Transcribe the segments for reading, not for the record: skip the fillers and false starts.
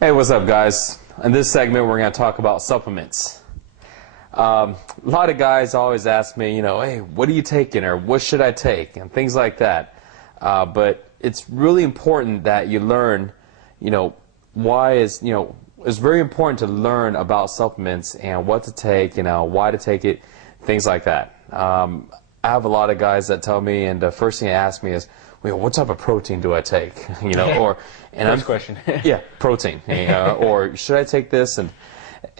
Hey, what's up, guys? In this segment, we're going to talk about supplements. A lot of guys always ask me, hey, what are you taking, or what should I take, and things like that. But it's really important that you learn, it's very important to learn about supplements and what to take, why to take it, things like that. I have a lot of guys that tell me, and the first thing they ask me is, well, what type of protein do I take? First question. Yeah, protein. Or should I take this?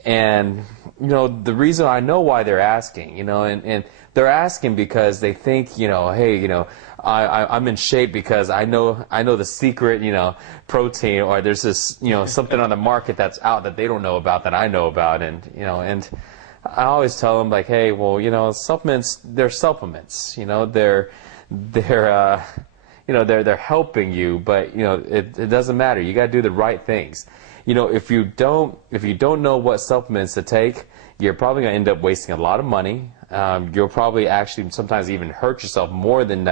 And the reason I know why they're asking, and they're asking because they think, hey, I'm in shape because I know the secret, protein, or there's this, something on the market that's out that they don't know about that I know about, and I always tell them, like, hey, well, supplements, they're supplements, they're helping you, but it doesn't matter. You got to do the right things. If you don't know what supplements to take, you're probably going to end up wasting a lot of money. You'll probably actually sometimes even hurt yourself more than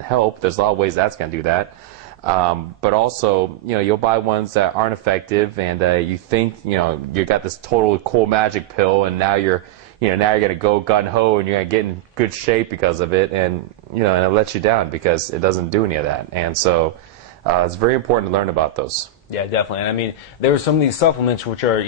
help. There's a lot of ways that's going to do that. But also, you'll buy ones that aren't effective, and you think you got this total cool magic pill, and now you're going to go gun-ho, and you're going to get in good shape because of it, and and it lets you down because it doesn't do any of that. And so it's very important to learn about those. Yeah, definitely. And I mean, there are some of these supplements which are,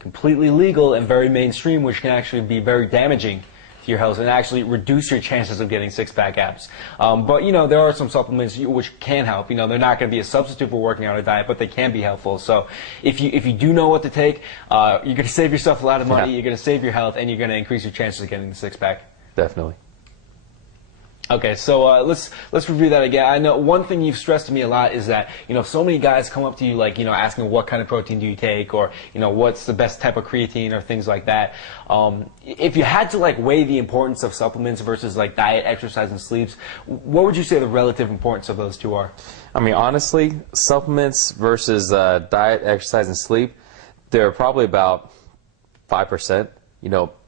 completely legal and very mainstream, which can actually be very damaging to your health and actually reduce your chances of getting six-pack abs. But, there are some supplements which can help. They're not going to be a substitute for working out a diet, but they can be helpful. So if you do know what to take, you're going to save yourself a lot of money, You're going to save your health, and you're going to increase your chances of getting the six-pack. Definitely. Okay, so let's review that again. I know one thing you've stressed to me a lot is that so many guys come up to you like asking what kind of protein do you take, or what's the best type of creatine, or things like that. If you had to weigh the importance of supplements versus diet, exercise, and sleeps, what would you say the relative importance of those two are? I mean, honestly, supplements versus diet, exercise, and sleep, they're probably about 5%.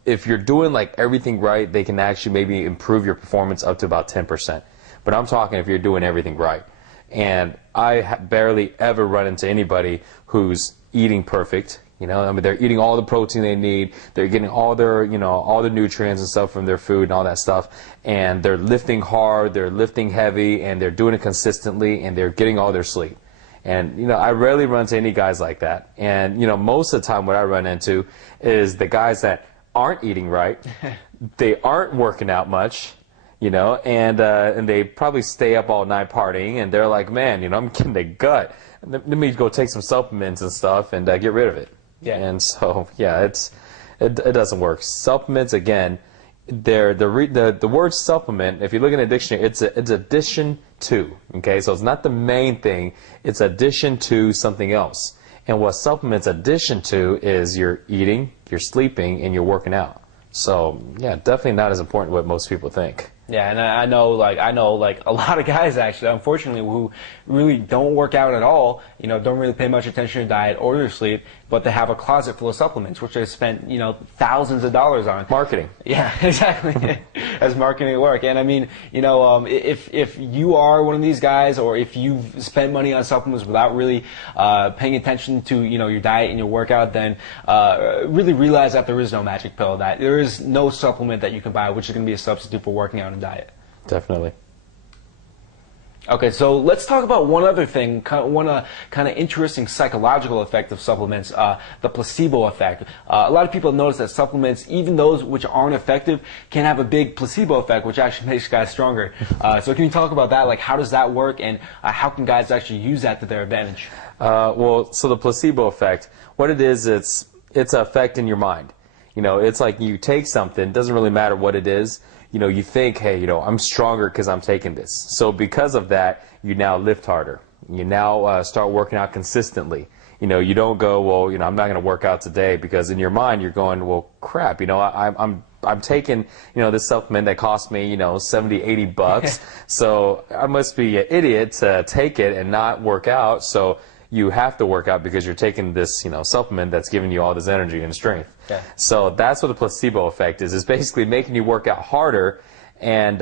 If you're doing everything right, they can actually maybe improve your performance up to about 10%. But I'm talking if you're doing everything right. And I barely ever run into anybody who's eating perfect. I mean, they're eating all the protein they need. They're getting all their, all the nutrients and stuff from their food and all that stuff. And they're lifting hard, they're lifting heavy, and they're doing it consistently, and they're getting all their sleep. And, I rarely run into any guys like that. And, most of the time what I run into is the guys that aren't eating right, they aren't working out much, and they probably stay up all night partying, and they're like, man, I'm getting a gut. Let me go take some supplements and stuff and get rid of it. Yeah. And so, yeah, it doesn't work. Supplements, again, the word supplement, if you look in the dictionary, it's addition to, okay? So it's not the main thing, it's addition to something else. And what supplements addition to is you're eating, you're sleeping, and you're working out. So, yeah, definitely not as important what most people think. Yeah, and I know a lot of guys actually, unfortunately, who really don't work out at all, don't really pay much attention to diet or their sleep, but they have a closet full of supplements, which they spent, thousands of dollars on. Marketing. Yeah, exactly. As marketing at work. And I mean, if you are one of these guys, or if you've spent money on supplements without really paying attention to, your diet and your workout, then really realize that there is no magic pill, that there is no supplement that you can buy which is going to be a substitute for working out and diet. Definitely. Okay, so let's talk about one other thing, kind of interesting psychological effect of supplements, the placebo effect. A lot of people have noticed that supplements, even those which aren't effective, can have a big placebo effect, which actually makes guys stronger. So can you talk about that? How does that work, and how can guys actually use that to their advantage? Well, so the placebo effect, what it is, it's an effect in your mind. It's like you take something, it doesn't really matter what it is. You think, hey, I'm stronger because I'm taking this. So because of that, you now lift harder. You now start working out consistently. You don't go, well, I'm not going to work out today, because in your mind you're going, well, crap, I'm taking, this supplement that cost me, 70, 80 bucks. So I must be an idiot to take it and not work out. So you have to work out because you're taking this, supplement that's giving you all this energy and strength. Yeah. So that's what the placebo effect is. It's basically making you work out harder, and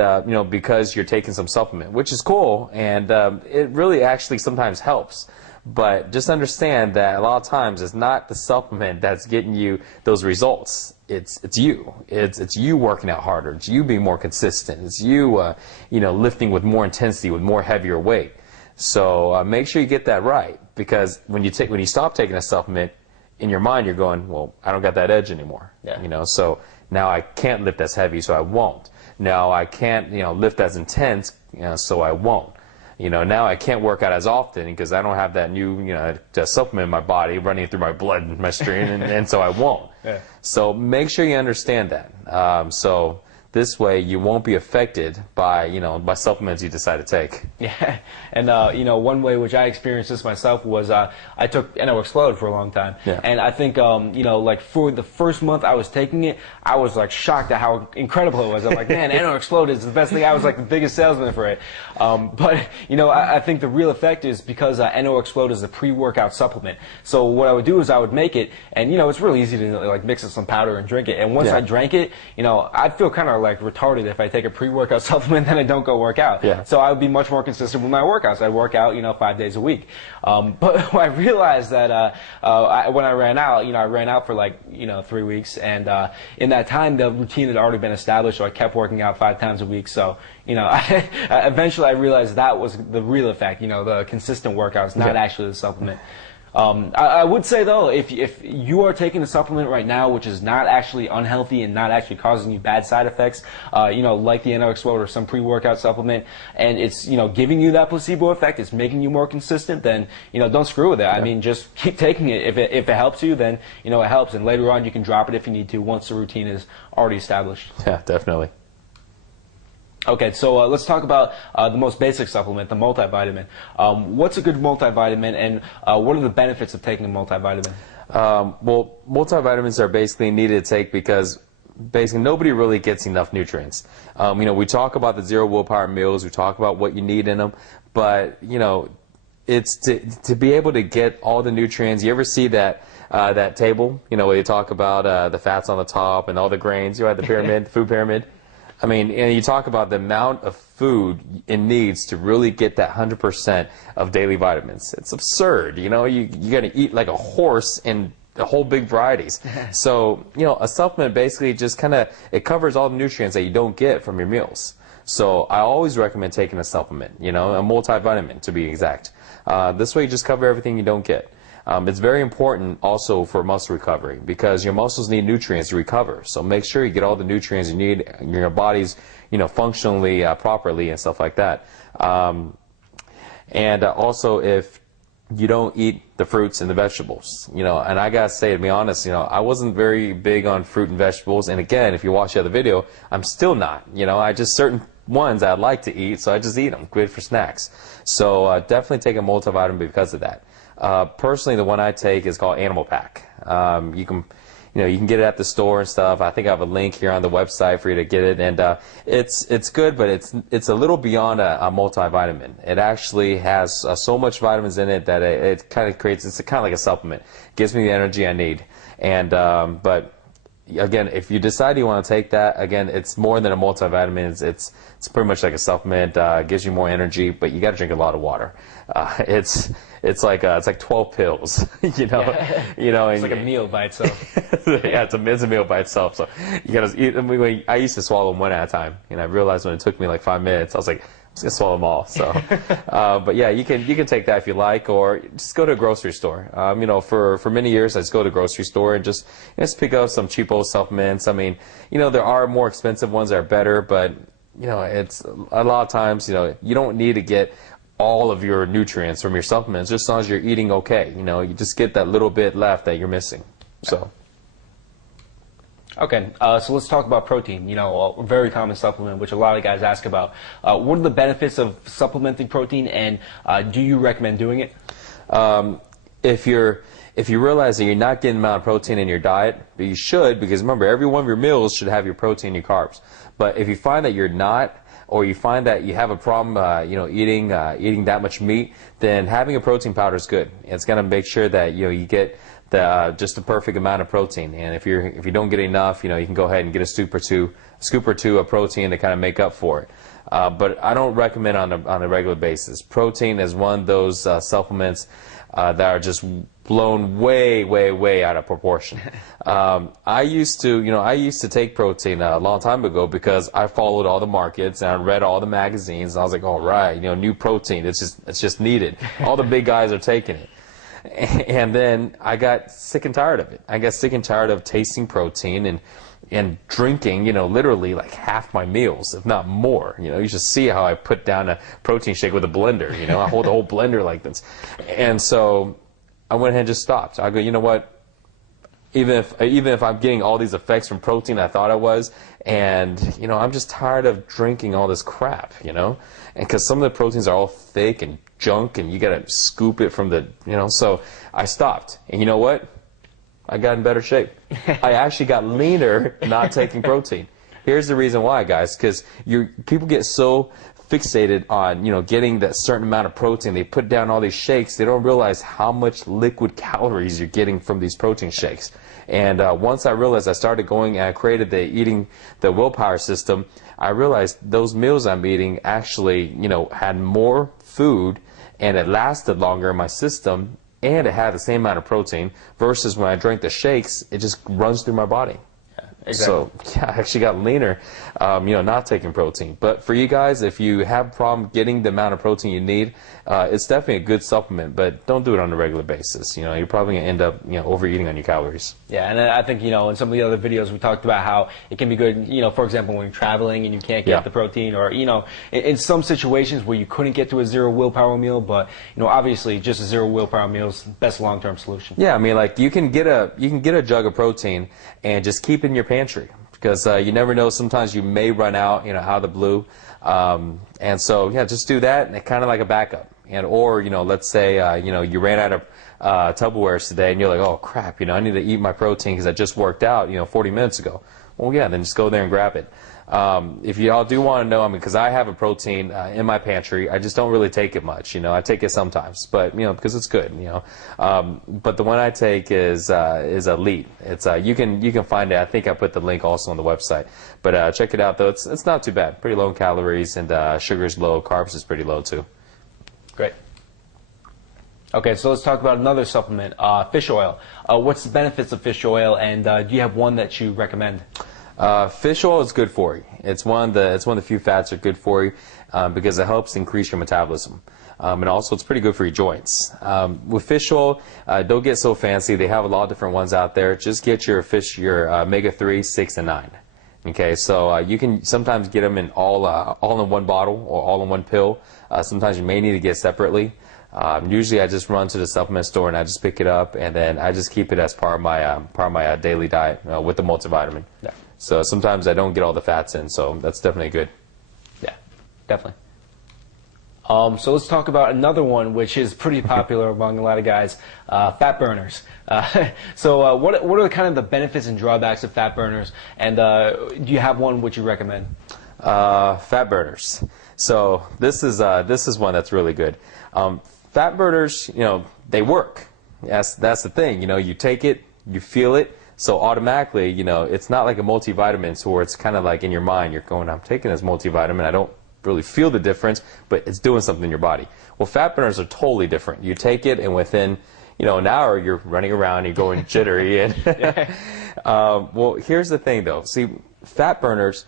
because you're taking some supplement, which is cool, and it really actually sometimes helps. But just understand that a lot of times it's not the supplement that's getting you those results. It's you. It's you working out harder. It's you being more consistent. It's you, lifting with more intensity, with more heavier weight. So make sure you get that right, because when you stop taking a supplement, in your mind you're going, well, I don't got that edge anymore. Yeah. So now I can't lift as heavy, so I won't. Now I can't, lift as intense, so I won't. Now I can't work out as often because I don't have that new, supplement in my body running through my blood and my stream, and so I won't. Yeah. So make sure you understand that. So this way you won't be affected by, by supplements you decide to take. Yeah, and one way which I experienced this myself was I took NO-Xplode for a long time, Yeah. and I think like for the first month I was taking it, I was like shocked at how incredible it was. I'm like, man, NO-Xplode is the best thing. I was like the biggest salesman for it, but I think the real effect is because NO-Xplode is a pre-workout supplement. So what I would do is I would make it, and it's really easy to like mix in some powder and drink it. And once Yeah. I drank it, I'd feel kind of like retarded if I take a pre-workout supplement and I don't go work out. Yeah. So I would be much more consistent with my workouts. I'd work out, 5 days a week. But I realized that when I ran out, I ran out for like 3 weeks, and in that time the routine had already been established, so I kept working out 5 times a week. So eventually I realized that was the real effect. The consistent workouts, not Yeah. actually the supplement. I would say though, if you are taking a supplement right now which is not actually unhealthy and not actually causing you bad side effects, like the NO-Xplode or some pre-workout supplement, and it's giving you that placebo effect, it's making you more consistent, then don't screw with it. I mean, just keep taking it. If it helps you, then it helps, and later on you can drop it if you need to once the routine is already established. Yeah, definitely. Okay, so let's talk about the most basic supplement, the multivitamin. What's a good multivitamin, and what are the benefits of taking a multivitamin? Well, multivitamins are basically needed to take because basically nobody really gets enough nutrients. We talk about the zero willpower meals, we talk about what you need in them, but it's to be able to get all the nutrients. You ever see that that table? Where you talk about the fats on the top and all the grains. You have the pyramid, the food pyramid. I mean, and you talk about the amount of food it needs to really get that 100% of daily vitamins. It's absurd. You got to eat like a horse in the whole big varieties. So, a supplement basically just it covers all the nutrients that you don't get from your meals. So I always recommend taking a supplement, a multivitamin to be exact. This way you just cover everything you don't get. It's very important also for muscle recovery because your muscles need nutrients to recover. So make sure you get all the nutrients you need in your body's, functionally properly and stuff like that. And also if you don't eat the fruits and the vegetables, and I gotta say, to be honest, I wasn't very big on fruit and vegetables. And again, if you watch the other video, I'm still not. I just certain ones I'd like to eat, so I just eat them, good for snacks. So definitely take a multivitamin because of that. Personally, the one I take is called Animal Pack. You can get it at the store and stuff. I think I have a link here on the website for you to get it, and it's good, but it's a little beyond a multivitamin. It actually has so much vitamins in it that it kind of creates. It's kind of like a supplement. It gives me the energy I need, and but. Again, if you decide you want to take that, again, it's more than a multivitamin. It's pretty much like a supplement. Gives you more energy, but you got to drink a lot of water. It's like 12 pills. Yeah. It's like a meal by itself. Yeah, it's a meal by itself. So you got to eat. I used to swallow them one at a time, and I realized when it took me like 5 minutes, I was like, I'm just gonna swallow them all. So, but yeah, you can take that if you like, or just go to a grocery store. For many years, I just go to a grocery store and just pick up some cheapo supplements. I mean, there are more expensive ones that are better, but it's a lot of times, you don't need to get all of your nutrients from your supplements, just as long as you're eating okay. You just get that little bit left that you're missing. So. Okay, so let's talk about protein, a very common supplement which a lot of guys ask about. What are the benefits of supplementing protein, and do you recommend doing it? If you realize that you're not getting the amount of protein in your diet, but you should, because remember, every one of your meals should have your protein and your carbs. But if you find that you're not, or you find that you have a problem, eating that much meat, then having a protein powder is good. It's going to make sure that you get just the perfect amount of protein. And if you don't get enough, you can go ahead and get a scoop or two of protein to kind of make up for it. But I don't recommend on a regular basis. Protein is one of those supplements that are just blown way out of proportion. I used to take protein a long time ago because I followed all the markets and I read all the magazines and I was like, all right, new protein, it's just needed. All the big guys are taking it. And then I got sick and tired of it. I got sick and tired of tasting protein and drinking, literally like half my meals, if not more. You should see how I put down a protein shake with a blender. I hold the whole blender like this. And so I went ahead and just stopped. I go, you know what? Even if I'm getting all these effects from protein I thought I was, and I'm just tired of drinking all this crap, and because some of the proteins are all thick and junk, and you gotta scoop it from the, so I stopped. And you know what? I got in better shape. I actually got leaner not taking protein. Here's the reason why, guys, because people get so fixated on getting that certain amount of protein. They put down all these shakes. They don't realize how much liquid calories you're getting from these protein shakes. And once I realized, I started going and I created the willpower system. I realized those meals I'm eating actually had more food and it lasted longer in my system and it had the same amount of protein versus when I drank the shakes, it just runs through my body. Exactly. So, I actually got leaner, not taking protein. But for you guys, if you have a problem getting the amount of protein you need, it's definitely a good supplement, but don't do it on a regular basis. You're probably going to end up, overeating on your calories. Yeah, and I think, in some of the other videos we talked about how it can be good, for example, when you're traveling and you can't get the protein, or, in some situations where you couldn't get to a zero willpower meal, but, obviously just a zero willpower meal is the best long-term solution. Yeah, I mean, like, you can get a jug of protein and just keep it in your pantry, because you never know, sometimes you may run out, out of the blue. And so, yeah, just do that, and kind of like a backup. Or, let's say, you ran out of Tupperwares today, and you're like, oh, crap, I need to eat my protein because I just worked out, 40 minutes ago. Well, yeah, then just go there and grab it. If you all do want to know, because I have a protein in my pantry. I just don't really take it much. I take it sometimes, but because it's good. But the one I take is Elite. It's you can find it. I think I put the link also on the website. But check it out though. It's not too bad. Pretty low in calories, and sugar's low. Carbs is pretty low too. Great. Okay, so let's talk about another supplement, fish oil. What's the benefits of fish oil, and do you have one that you recommend? Fish oil is good for you. It's one of the few fats that are good for you because it helps increase your metabolism. And also, it's pretty good for your joints. With fish oil, don't get so fancy. They have a lot of different ones out there. Just get your omega-3, 6, and 9. Okay, so you can sometimes get them in all in one bottle or all in one pill. Sometimes you may need to get separately. Usually, I just run to the supplement store and I just pick it up, and then I just keep it as part of my daily diet with the multivitamin. Yeah. So sometimes I don't get all the fats in, so that's definitely good. Yeah, definitely. So let's talk about another one which is pretty popular among a lot of guys, fat burners. So what are the kind of the benefits and drawbacks of fat burners, and do you have one which you recommend? Fat burners. So this is one that's really good. Fat burners, they work. That's the thing. You take it, you feel it. So automatically, it's not like a multivitamin, so where it's kind of like in your mind, you're going, I'm taking this multivitamin, I don't really feel the difference, but it's doing something in your body. Well, fat burners are totally different. You take it, and within, an hour, you're running around, you're going jittery. And well, here's the thing, though. See, fat burners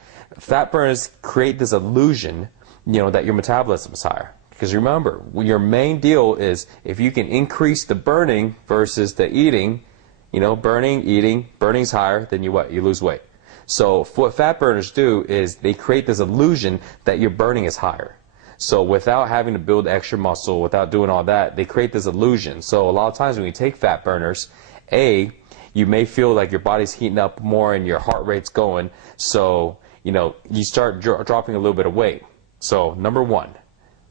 create this illusion, that your metabolism is higher. Because remember, your main deal is if you can increase the burning versus the eating. Burning's higher, then you lose weight. So what fat burners do is they create this illusion that your burning is higher. So without having to build extra muscle, without doing all that, they create this illusion. So a lot of times when you take fat burners, you may feel like your body's heating up more and your heart rate's going. So, you start dropping a little bit of weight. So number one,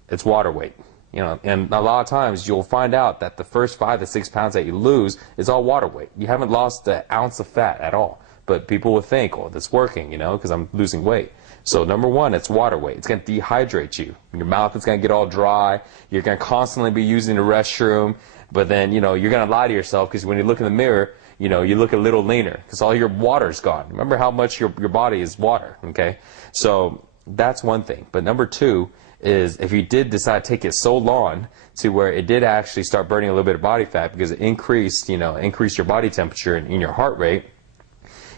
it's water weight. And a lot of times you'll find out that the first 5 to 6 pounds that you lose is all water weight. You haven't lost an ounce of fat at all. But people will think, oh, that's working, because I'm losing weight. So number one, it's water weight. It's going to dehydrate you. Your mouth is going to get all dry. You're going to constantly be using the restroom. But then, you're going to lie to yourself because when you look in the mirror, you look a little leaner because all your water's gone. Remember how much your body is water, okay? So that's one thing. But number two, is if you did decide to take it so long to where it did actually start burning a little bit of body fat because it increased, increased your body temperature and your heart rate.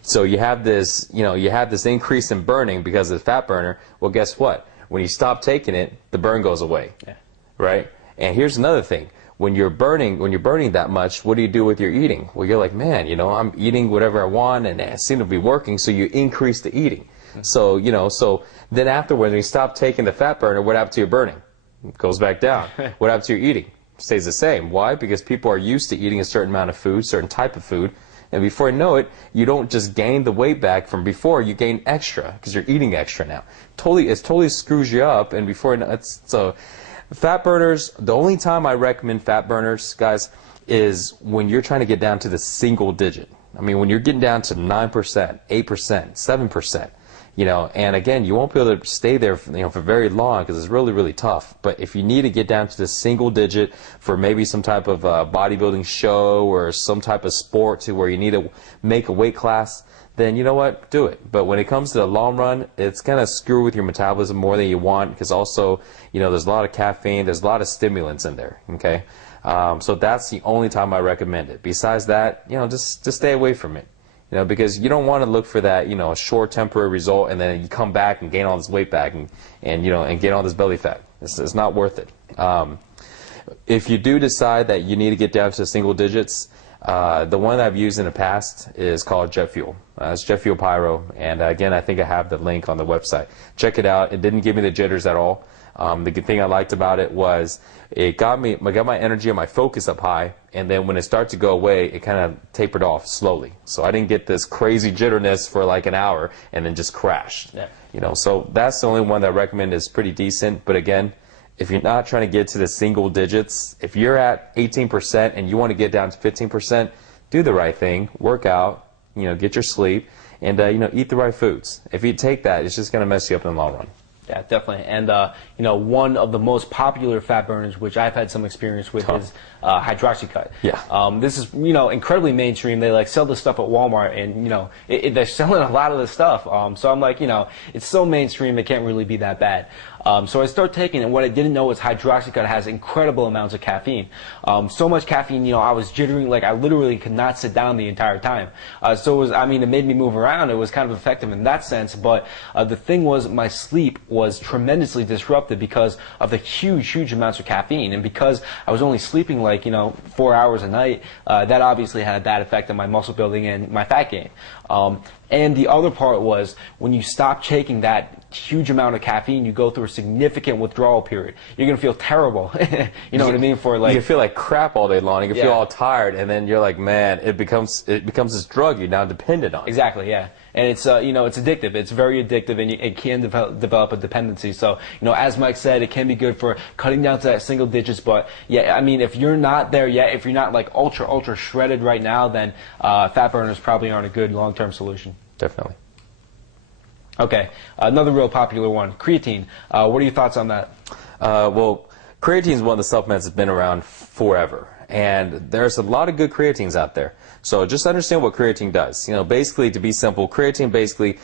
So you have this, you have this increase in burning because of the fat burner. Well, guess what? When you stop taking it, the burn goes away, right? And here's another thing. When you're burning that much, what do you do with your eating? Well, you're like, man, I'm eating whatever I want and it seems to be working, so you increase the eating. So, so then afterwards, when you stop taking the fat burner, what happens to your burning? It goes back down. What happens to your eating? It stays the same. Why? Because people are used to eating a certain amount of food, certain type of food, and before you know it, you don't just gain the weight back from before, you gain extra because you're eating extra now. It totally screws you up, and before you know so fat burners, the only time I recommend fat burners, guys, is when you're trying to get down to the single digit. I mean, when you're getting down to 9%, 8%, 7%, and again, you won't be able to stay there for very long because it's really, really tough. But if you need to get down to the single digit for maybe some type of bodybuilding show or some type of sport to where you need to make a weight class, then you know what, do it. But when it comes to the long run, it's going to screw with your metabolism more than you want because also, there's a lot of caffeine, there's a lot of stimulants in there, okay? So that's the only time I recommend it. Besides that, just stay away from it. Because you don't want to look for that, a short temporary result and then you come back and gain all this weight back and gain all this belly fat. It's not worth it. If you do decide that you need to get down to single digits, the one that I've used in the past is called Jet Fuel. It's Jet Fuel Pyro, and again, I think I have the link on the website. Check it out. It didn't give me the jitters at all. The good thing I liked about it was it got my energy and my focus up high, and then when it started to go away, it kind of tapered off slowly. So I didn't get this crazy jitterness for like an hour and then just crashed. Yeah. So that's the only one that I recommend is pretty decent. But again, if you're not trying to get to the single digits, if you're at 18% and you want to get down to 15%, do the right thing, work out, get your sleep, and eat the right foods. If you take that, it's just going to mess you up in the long run. Yeah, definitely. And, one of the most popular fat burners, which I've had some experience with, is Hydroxycut. Yeah. This is, incredibly mainstream. They, sell this stuff at Walmart, and, they're selling a lot of this stuff. So I'm like, it's so mainstream, it can't really be that bad. So I started taking it, and what I didn't know was Hydroxycut has incredible amounts of caffeine. So much caffeine, I was jittering, I literally could not sit down the entire time. So it made me move around. It was kind of effective in that sense, but the thing was my sleep was tremendously disrupted because of the huge amounts of caffeine, and because I was only sleeping 4 hours a night, that obviously had a bad effect on my muscle building and my fat gain. And the other part was when you stop taking that huge amount of caffeine, you go through a significant withdrawal period. You're gonna feel terrible. You know what I mean? You can feel like crap all day long. You can feel all tired, and then you're like, man, it becomes this drug you're now dependent on. Exactly, yeah. And it's it's addictive. It's very addictive, and it can develop a dependency. So as Mike said, it can be good for cutting down to that single digits. But yeah, if you're not there yet, if you're not ultra shredded right now, then fat burners probably aren't a good long-term solution. Definitely. Okay, another real popular one, creatine. What are your thoughts on that? Well, creatine is one of the supplements that's been around forever, and there's a lot of good creatines out there. So just understand what creatine does. Basically, to be simple, creatine basically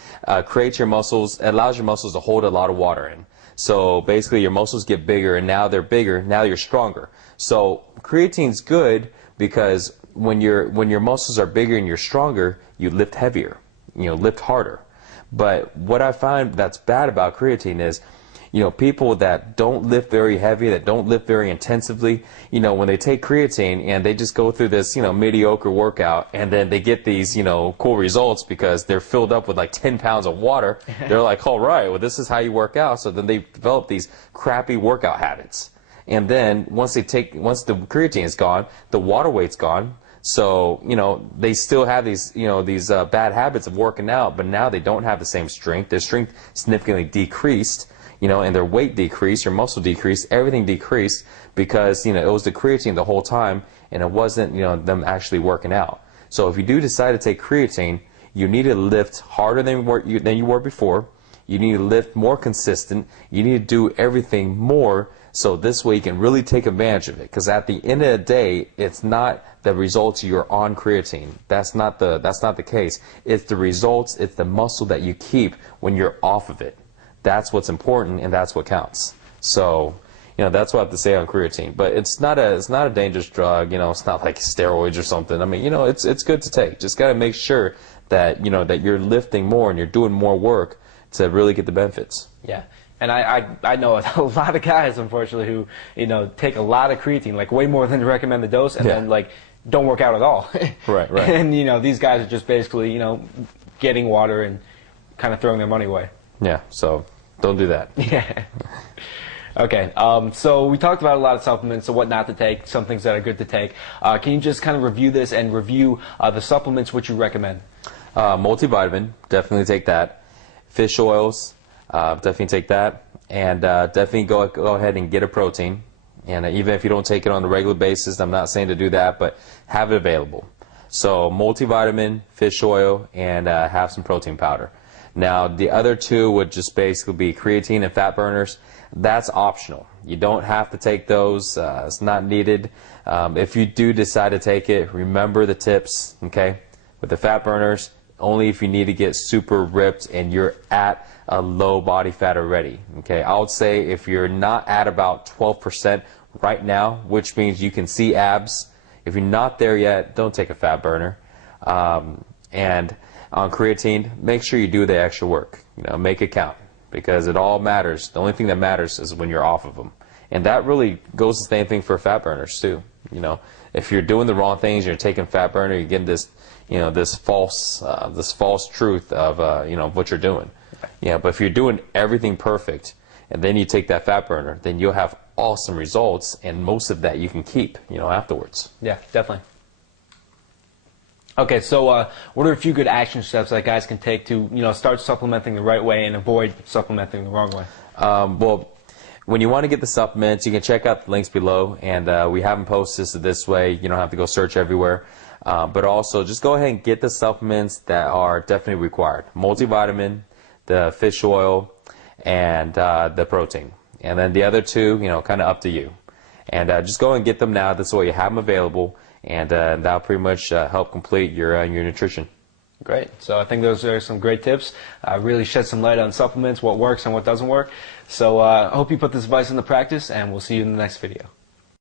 creates your muscles, it allows your muscles to hold a lot of water in. So basically, your muscles get bigger, and now they're bigger, now you're stronger. So creatine's good because when your muscles are bigger and you're stronger, you lift heavier, lift harder. But what I find that's bad about creatine is, people that don't lift very heavy, that don't lift very intensively, when they take creatine and they just go through this, mediocre workout, and then they get these, cool results because they're filled up with 10 pounds of water. They're like, all right, well, this is how you work out. So then they develop these crappy workout habits. And then once the creatine is gone, the water weight's gone. So, they still have these, these bad habits of working out, but now they don't have the same strength. Their strength significantly decreased, and their weight decreased, your muscle decreased, everything decreased because, it was the creatine the whole time, and it wasn't, them actually working out. So if you do decide to take creatine, you need to lift harder than you were before. You need to lift more consistent. You need to do everything more, so this way you can really take advantage of it. Because at the end of the day, it's not the results you're on creatine. That's not the case. It's the results, it's the muscle that you keep when you're off of it. That's what's important, and that's what counts. So, that's what I have to say on creatine. But it's not a dangerous drug. It's not like steroids or something. I mean, it's good to take. Just got to make sure that that you're lifting more and you're doing more work to really get the benefits. Yeah. And I know a lot of guys, unfortunately, who take a lot of creatine, like way more than the recommended dose, and then like don't work out at all. Right. And these guys are just basically getting water and kind of throwing their money away. Yeah. So don't do that. Yeah. Okay. So we talked about a lot of supplements, so what not to take, some things that are good to take. Can you just kind of review this and review the supplements which you recommend? Multivitamin, definitely take that. Fish oils. Definitely take that, and definitely go ahead and get a protein. And even if you don't take it on a regular basis, I'm not saying to do that, but have it available. So multivitamin, fish oil, and have some protein powder. Now the other two would just basically be creatine and fat burners. That's optional. You don't have to take those. It's not needed. If you do decide to take it, remember the tips. Okay, with the fat burners, only if you need to get super ripped and you're at a low body fat already. Okay, I would say if you're not at about 12% right now, which means you can see abs, if you're not there yet, don't take a fat burner. And on creatine, make sure you do the extra work. Make it count, because it all matters. The only thing that matters is when you're off of them, and that really goes the same thing for fat burners too. If you're doing the wrong things, you're taking fat burner, you're getting this this false truth of what you're doing. Yeah, but if you're doing everything perfect and then you take that fat burner, then you'll have awesome results, and most of that you can keep afterwards. Yeah, definitely. Okay, so what are a few good action steps that guys can take to start supplementing the right way and avoid supplementing the wrong way? Well, when you want to get the supplements, you can check out the links below, and we have them posted this way you don't have to go search everywhere. But also, just go ahead and get the supplements that are definitely required. Multivitamin, the fish oil, and the protein. And then the other two, kind of up to you. And just go and get them now. This way you have them available, and that'll pretty much help complete your nutrition. Great. So I think those are some great tips. Really shed some light on supplements, what works and what doesn't work. So I hope you put this advice into practice, and we'll see you in the next video.